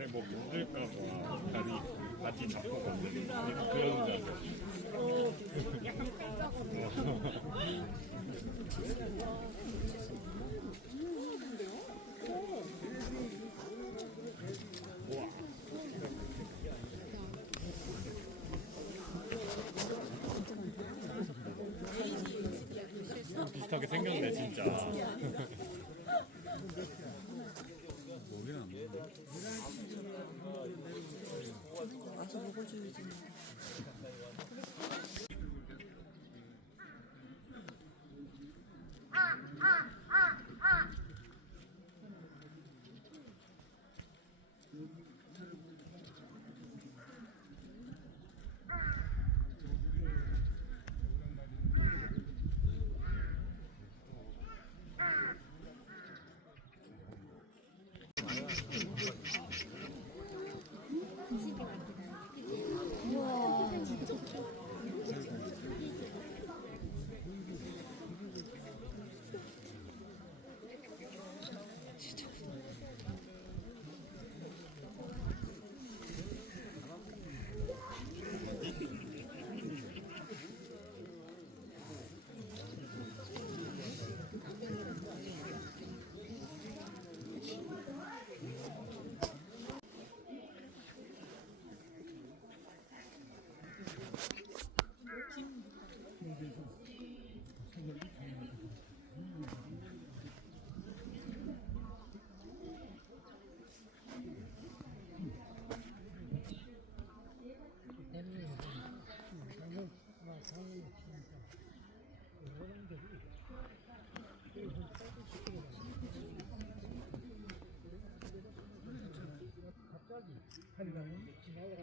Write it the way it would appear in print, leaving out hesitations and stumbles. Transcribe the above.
아래 뭐 묻을까봐 다리 같이 잡고 가는 그런 거. 약간 깔짝거리는. 비슷하게 생겼네 진짜. 와서 먹어줘야지. 우와. 진짜 갑자기 하리라면 지나가다